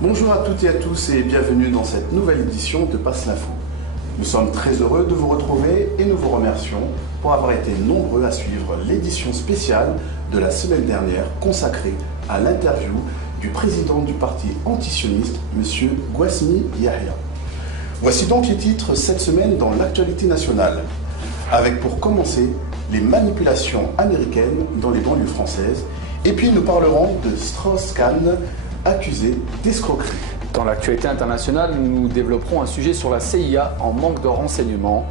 Bonjour à toutes et à tous et bienvenue dans cette nouvelle édition de Passe l'Info. Nous sommes très heureux de vous retrouver et nous vous remercions pour avoir été nombreux à suivre l'édition spéciale de la semaine dernière consacrée à l'interview du président du parti antisioniste, M. Gouasmi Yahya. Voici donc les titres cette semaine dans l'actualité nationale, avec pour commencer les manipulations américaines dans les banlieues françaises, et puis nous parlerons de Strauss-Kahn, accusé d'escroquerie. Dans l'actualité internationale, nous développerons un sujet sur la CIA en manque de renseignements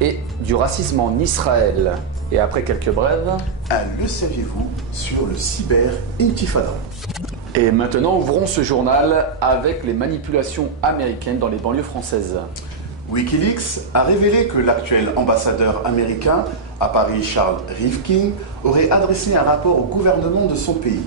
et du racisme en Israël. Et après quelques brèves... Le saviez-vous sur le cyber-intifada. Et maintenant, ouvrons ce journal avec les manipulations américaines dans les banlieues françaises. Wikileaks a révélé que l'actuel ambassadeur américain à Paris, Charles Rivkin, aurait adressé un rapport au gouvernement de son pays.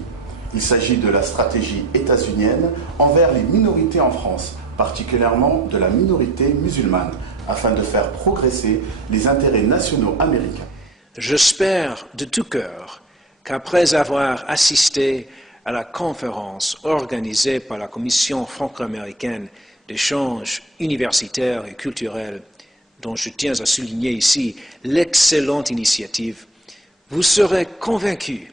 Il s'agit de la stratégie états-unienne envers les minorités en France, particulièrement de la minorité musulmane, afin de faire progresser les intérêts nationaux américains. J'espère de tout cœur qu'après avoir assisté à la conférence organisée par la Commission franco-américaine d'échanges universitaires et culturels, dont je tiens à souligner ici l'excellente initiative, vous serez convaincus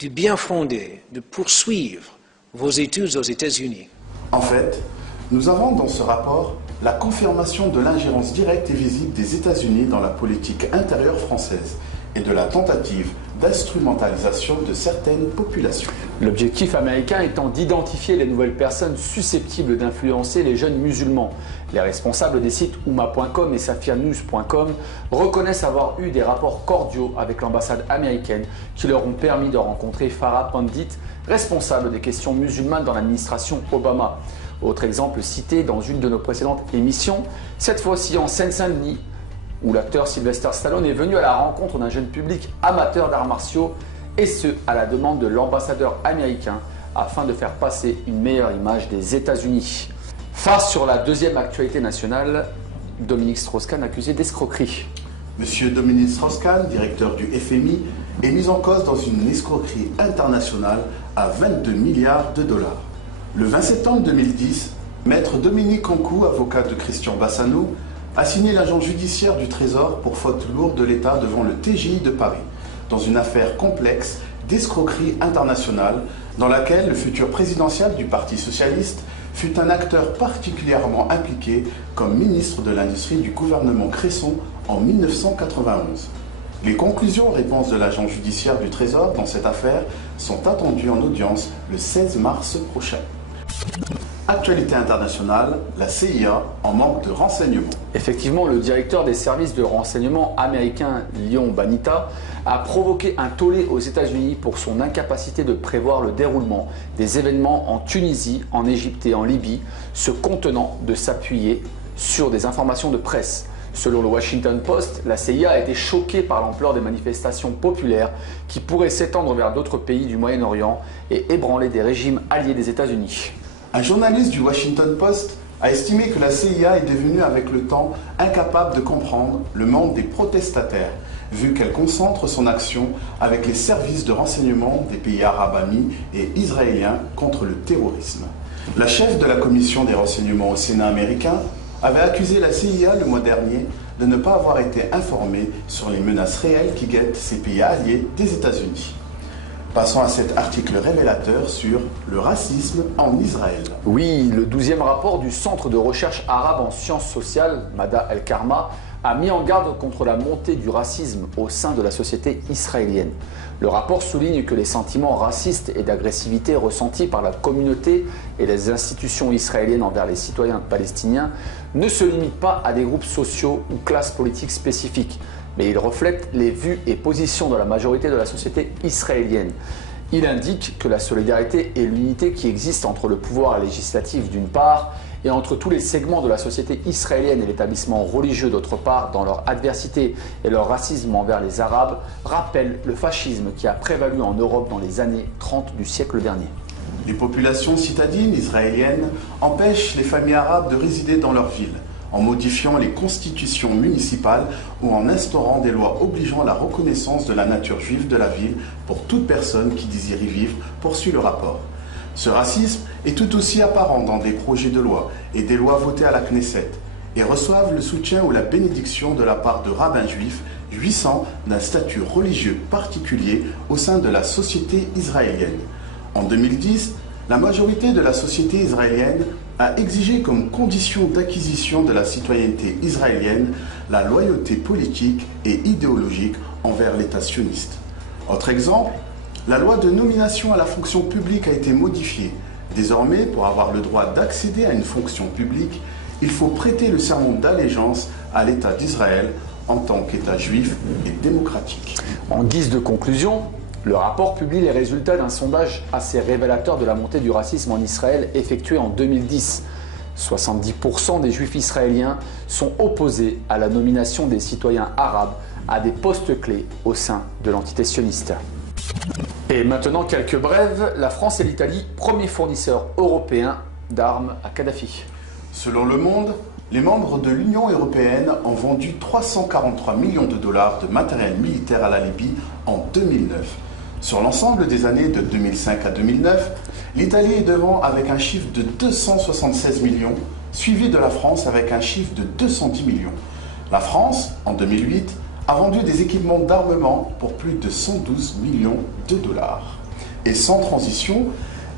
du bien fondé de poursuivre vos études aux États-Unis. En fait, nous avons dans ce rapport la confirmation de l'ingérence directe et visible des États-Unis dans la politique intérieure française et de la tentative d'instrumentalisation de certaines populations. L'objectif américain étant d'identifier les nouvelles personnes susceptibles d'influencer les jeunes musulmans. Les responsables des sites Oumma.com et SafiaNews.com reconnaissent avoir eu des rapports cordiaux avec l'ambassade américaine qui leur ont permis de rencontrer Farah Pandit, responsable des questions musulmanes dans l'administration Obama. Autre exemple cité dans une de nos précédentes émissions, cette fois-ci en Seine-Saint-Denis, où l'acteur Sylvester Stallone est venu à la rencontre d'un jeune public amateur d'arts martiaux, et ce, à la demande de l'ambassadeur américain, afin de faire passer une meilleure image des États-Unis. Face sur la deuxième actualité nationale, Dominique Strauss-Kahn accusé d'escroquerie. Monsieur Dominique Strauss-Kahn, directeur du FMI, est mis en cause dans une escroquerie internationale à 22 milliards de dollars. Le 20 septembre 2010, maître Dominique Concou, avocat de Christian Bassano, a signé l'agent judiciaire du Trésor pour faute lourde de l'État devant le TGI de Paris, dans une affaire complexe d'escroquerie internationale dans laquelle le futur présidentiel du Parti socialiste fut un acteur particulièrement impliqué comme ministre de l'Industrie du gouvernement Cresson en 1991. Les conclusions et réponses de l'agent judiciaire du Trésor dans cette affaire sont attendues en audience le 16 mars prochain. Actualité internationale, la CIA en manque de renseignements. Effectivement, le directeur des services de renseignement américain, Leon Banita, a provoqué un tollé aux États-Unis pour son incapacité de prévoir le déroulement des événements en Tunisie, en Égypte et en Libye, se contenant de s'appuyer sur des informations de presse. Selon le Washington Post, la CIA a été choquée par l'ampleur des manifestations populaires qui pourraient s'étendre vers d'autres pays du Moyen-Orient et ébranler des régimes alliés des États-Unis. Un journaliste du Washington Post a estimé que la CIA est devenue avec le temps incapable de comprendre le monde des protestataires, vu qu'elle concentre son action avec les services de renseignement des pays arabes amis et israéliens contre le terrorisme. La chef de la commission des renseignements au Sénat américain avait accusé la CIA le mois dernier de ne pas avoir été informée sur les menaces réelles qui guettent ces pays alliés des États-Unis. Passons à cet article révélateur sur le racisme en Israël. Oui, le 12e rapport du Centre de recherche arabe en sciences sociales, Mada El-Karma, a mis en garde contre la montée du racisme au sein de la société israélienne. Le rapport souligne que les sentiments racistes et d'agressivité ressentis par la communauté et les institutions israéliennes envers les citoyens palestiniens ne se limitent pas à des groupes sociaux ou classes politiques spécifiques, mais il reflète les vues et positions de la majorité de la société israélienne. Il indique que la solidarité et l'unité qui existent entre le pouvoir législatif d'une part et entre tous les segments de la société israélienne et l'établissement religieux d'autre part dans leur adversité et leur racisme envers les Arabes rappellent le fascisme qui a prévalu en Europe dans les années 30 du siècle dernier. Les populations citadines israéliennes empêchent les familles arabes de résider dans leur ville, en modifiant les constitutions municipales ou en instaurant des lois obligeant la reconnaissance de la nature juive de la ville pour toute personne qui désire y vivre, poursuit le rapport. Ce racisme est tout aussi apparent dans des projets de loi et des lois votées à la Knesset et reçoivent le soutien ou la bénédiction de la part de rabbins juifs jouissant d'un statut religieux particulier au sein de la société israélienne. En 2010, la majorité de la société israélienne a exigé comme condition d'acquisition de la citoyenneté israélienne la loyauté politique et idéologique envers l'État sioniste. Autre exemple, la loi de nomination à la fonction publique a été modifiée. Désormais, pour avoir le droit d'accéder à une fonction publique, il faut prêter le serment d'allégeance à l'État d'Israël en tant qu'État juif et démocratique. En guise de conclusion, le rapport publie les résultats d'un sondage assez révélateur de la montée du racisme en Israël effectué en 2010. 70% des juifs israéliens sont opposés à la nomination des citoyens arabes à des postes clés au sein de l'entité sioniste. Et maintenant, quelques brèves. La France et l'Italie, premiers fournisseurs européens d'armes à Kadhafi. Selon Le Monde, les membres de l'Union européenne ont vendu 343 millions de dollars de matériel militaire à la Libye en 2009. Sur l'ensemble des années de 2005 à 2009, l'Italie est devant avec un chiffre de 276 millions, suivi de la France avec un chiffre de 210 millions. La France, en 2008, a vendu des équipements d'armement pour plus de 112 millions de dollars. Et sans transition,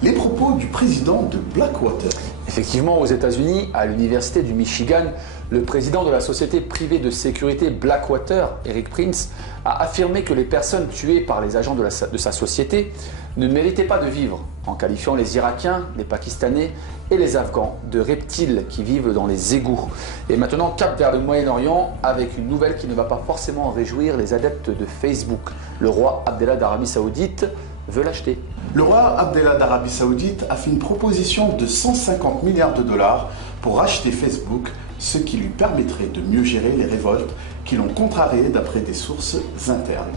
les propos du président de Blackwater. Effectivement, aux États-Unis, à l'université du Michigan, le président de la société privée de sécurité Blackwater, Eric Prince, a affirmé que les personnes tuées par les agents de sa société ne méritaient pas de vivre, en qualifiant les Irakiens, les Pakistanais et les Afghans de reptiles qui vivent dans les égouts. Et maintenant, cap vers le Moyen-Orient avec une nouvelle qui ne va pas forcément réjouir les adeptes de Facebook. Le roi Abdallah d'Arabie Saoudite veut l'acheter. Le roi Abdallah d'Arabie Saoudite a fait une proposition de 150 milliards de dollars pour racheter Facebook, ce qui lui permettrait de mieux gérer les révoltes qui l'ont contrarié d'après des sources internes.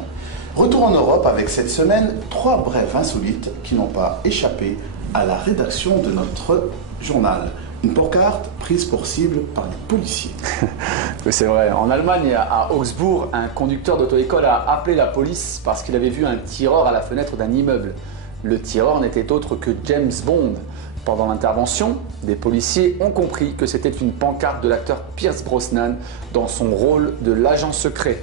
Retour en Europe avec cette semaine 3 brèves insolites qui n'ont pas échappé à la rédaction de notre journal. Une pancarte prise pour cible par les policiers. Oui, c'est vrai. En Allemagne, à Augsbourg, un conducteur d'auto-école a appelé la police parce qu'il avait vu un tireur à la fenêtre d'un immeuble. Le tireur n'était autre que James Bond. Pendant l'intervention, des policiers ont compris que c'était une pancarte de l'acteur Pierce Brosnan dans son rôle de l'agent secret.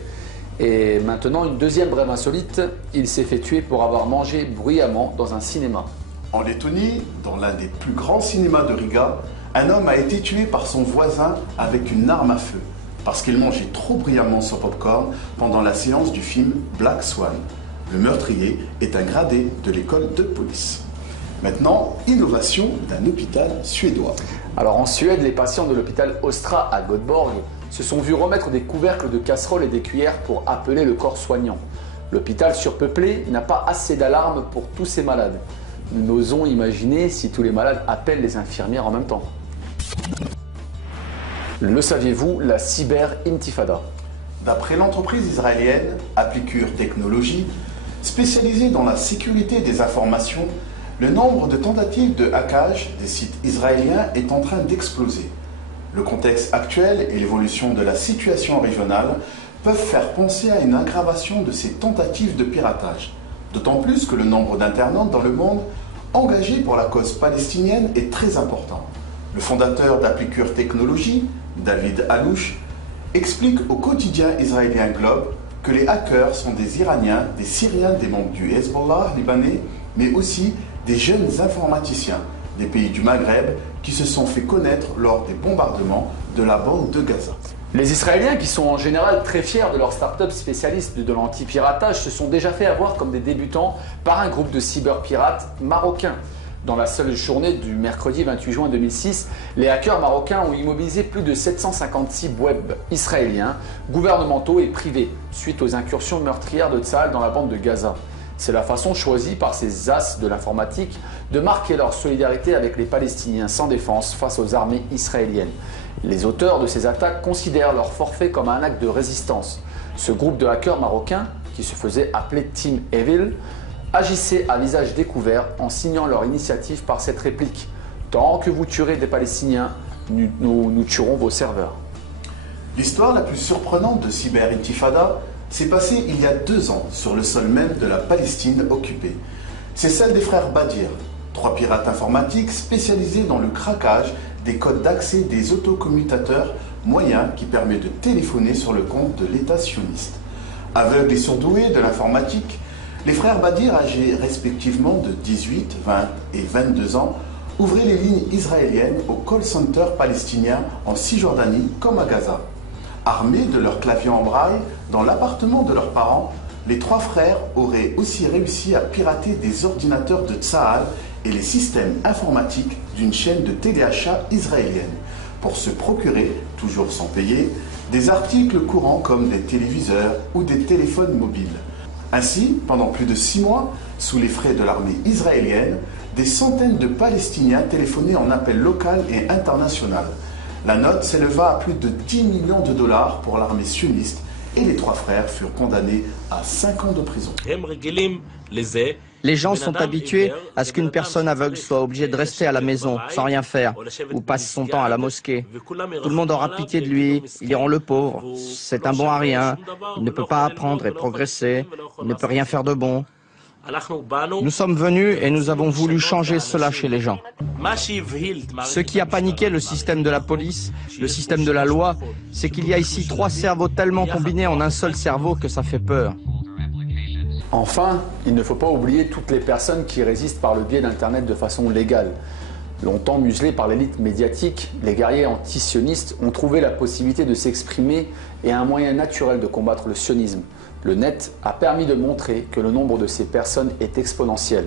Et maintenant, une deuxième brève insolite, il s'est fait tuer pour avoir mangé bruyamment dans un cinéma. En Lettonie, dans l'un des plus grands cinémas de Riga, un homme a été tué par son voisin avec une arme à feu parce qu'il mangeait trop bruyamment son popcorn pendant la séance du film Black Swan. Le meurtrier est un gradé de l'école de police. Maintenant, innovation d'un hôpital suédois. Alors en Suède, les patients de l'hôpital Ostra à Göteborg se sont vus remettre des couvercles de casseroles et des cuillères pour appeler le corps soignant. L'hôpital surpeuplé n'a pas assez d'alarmes pour tous ces malades. Nous n'osons imaginer si tous les malades appellent les infirmières en même temps. Le saviez-vous, la cyber-intifada? D'après l'entreprise israélienne Applicure Technologies, spécialisée dans la sécurité des informations, le nombre de tentatives de hackage des sites israéliens est en train d'exploser. Le contexte actuel et l'évolution de la situation régionale peuvent faire penser à une aggravation de ces tentatives de piratage. D'autant plus que le nombre d'internautes dans le monde engagés pour la cause palestinienne est très important. Le fondateur d'Applicure Technologies, David Alouche, explique au quotidien israélien Globe que les hackers sont des Iraniens, des Syriens, des membres du Hezbollah libanais, mais aussi des jeunes informaticiens des pays du Maghreb qui se sont fait connaître lors des bombardements de la bande de Gaza. Les Israéliens, qui sont en général très fiers de leur start-up spécialiste de l'anti-piratage, se sont déjà fait avoir comme des débutants par un groupe de cyberpirates marocains. Dans la seule journée du mercredi 28 juin 2006, les hackers marocains ont immobilisé plus de 750 sites web israéliens, gouvernementaux et privés, suite aux incursions meurtrières de Tsahal dans la bande de Gaza. C'est la façon choisie par ces as de l'informatique de marquer leur solidarité avec les Palestiniens sans défense face aux armées israéliennes. Les auteurs de ces attaques considèrent leur forfait comme un acte de résistance. Ce groupe de hackers marocains, qui se faisait appeler Team Evil, agissait à visage découvert en signant leur initiative par cette réplique « Tant que vous tuerez des Palestiniens, nous tuerons vos serveurs ». L'histoire la plus surprenante de Cyber-Intifada s'est passée il y a 2 ans sur le sol même de la Palestine occupée. C'est celle des frères Badir, 3 pirates informatiques spécialisés dans le craquage des codes d'accès des autocommutateurs, moyen qui permet de téléphoner sur le compte de l'État sioniste. Aveugles et surdoués de l'informatique, les frères Badir, âgés respectivement de 18, 20 et 22 ans, ouvraient les lignes israéliennes au call center palestinien en Cisjordanie comme à Gaza. Armés de leur clavier en braille, dans l'appartement de leurs parents, les 3 frères auraient aussi réussi à pirater des ordinateurs de Tsahal et les systèmes informatiques d'une chaîne de téléachat israélienne pour se procurer, toujours sans payer, des articles courants comme des téléviseurs ou des téléphones mobiles. Ainsi, pendant plus de 6 mois, sous les frais de l'armée israélienne, des centaines de Palestiniens téléphonaient en appel local et international. La note s'éleva à plus de 10 millions de dollars pour l'armée sioniste et les 3 frères furent condamnés à 5 ans de prison. Les gens sont habitués à ce qu'une personne aveugle soit obligée de rester à la maison sans rien faire ou passe son temps à la mosquée. Tout le monde aura pitié de lui, ils diront le pauvre, c'est un bon à rien, il ne peut pas apprendre et progresser, il ne peut rien faire de bon. Nous sommes venus et nous avons voulu changer cela chez les gens. Ce qui a paniqué le système de la police, le système de la loi, c'est qu'il y a ici 3 cerveaux tellement combinés en un seul cerveau que ça fait peur. Enfin, il ne faut pas oublier toutes les personnes qui résistent par le biais d'Internet de façon légale. Longtemps muselés par l'élite médiatique, les guerriers anti-sionistes ont trouvé la possibilité de s'exprimer et un moyen naturel de combattre le sionisme. Le net a permis de montrer que le nombre de ces personnes est exponentiel.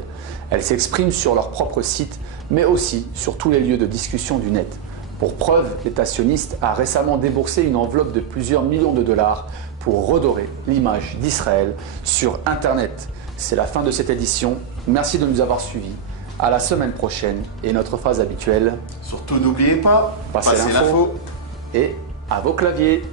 Elles s'expriment sur leur propre site, mais aussi sur tous les lieux de discussion du net. Pour preuve, l'État sioniste a récemment déboursé une enveloppe de plusieurs millions de dollars pour redorer l'image d'Israël sur Internet. C'est la fin de cette édition. Merci de nous avoir suivis. À la semaine prochaine et notre phrase habituelle. Surtout n'oubliez pas, passez l'info et à vos claviers.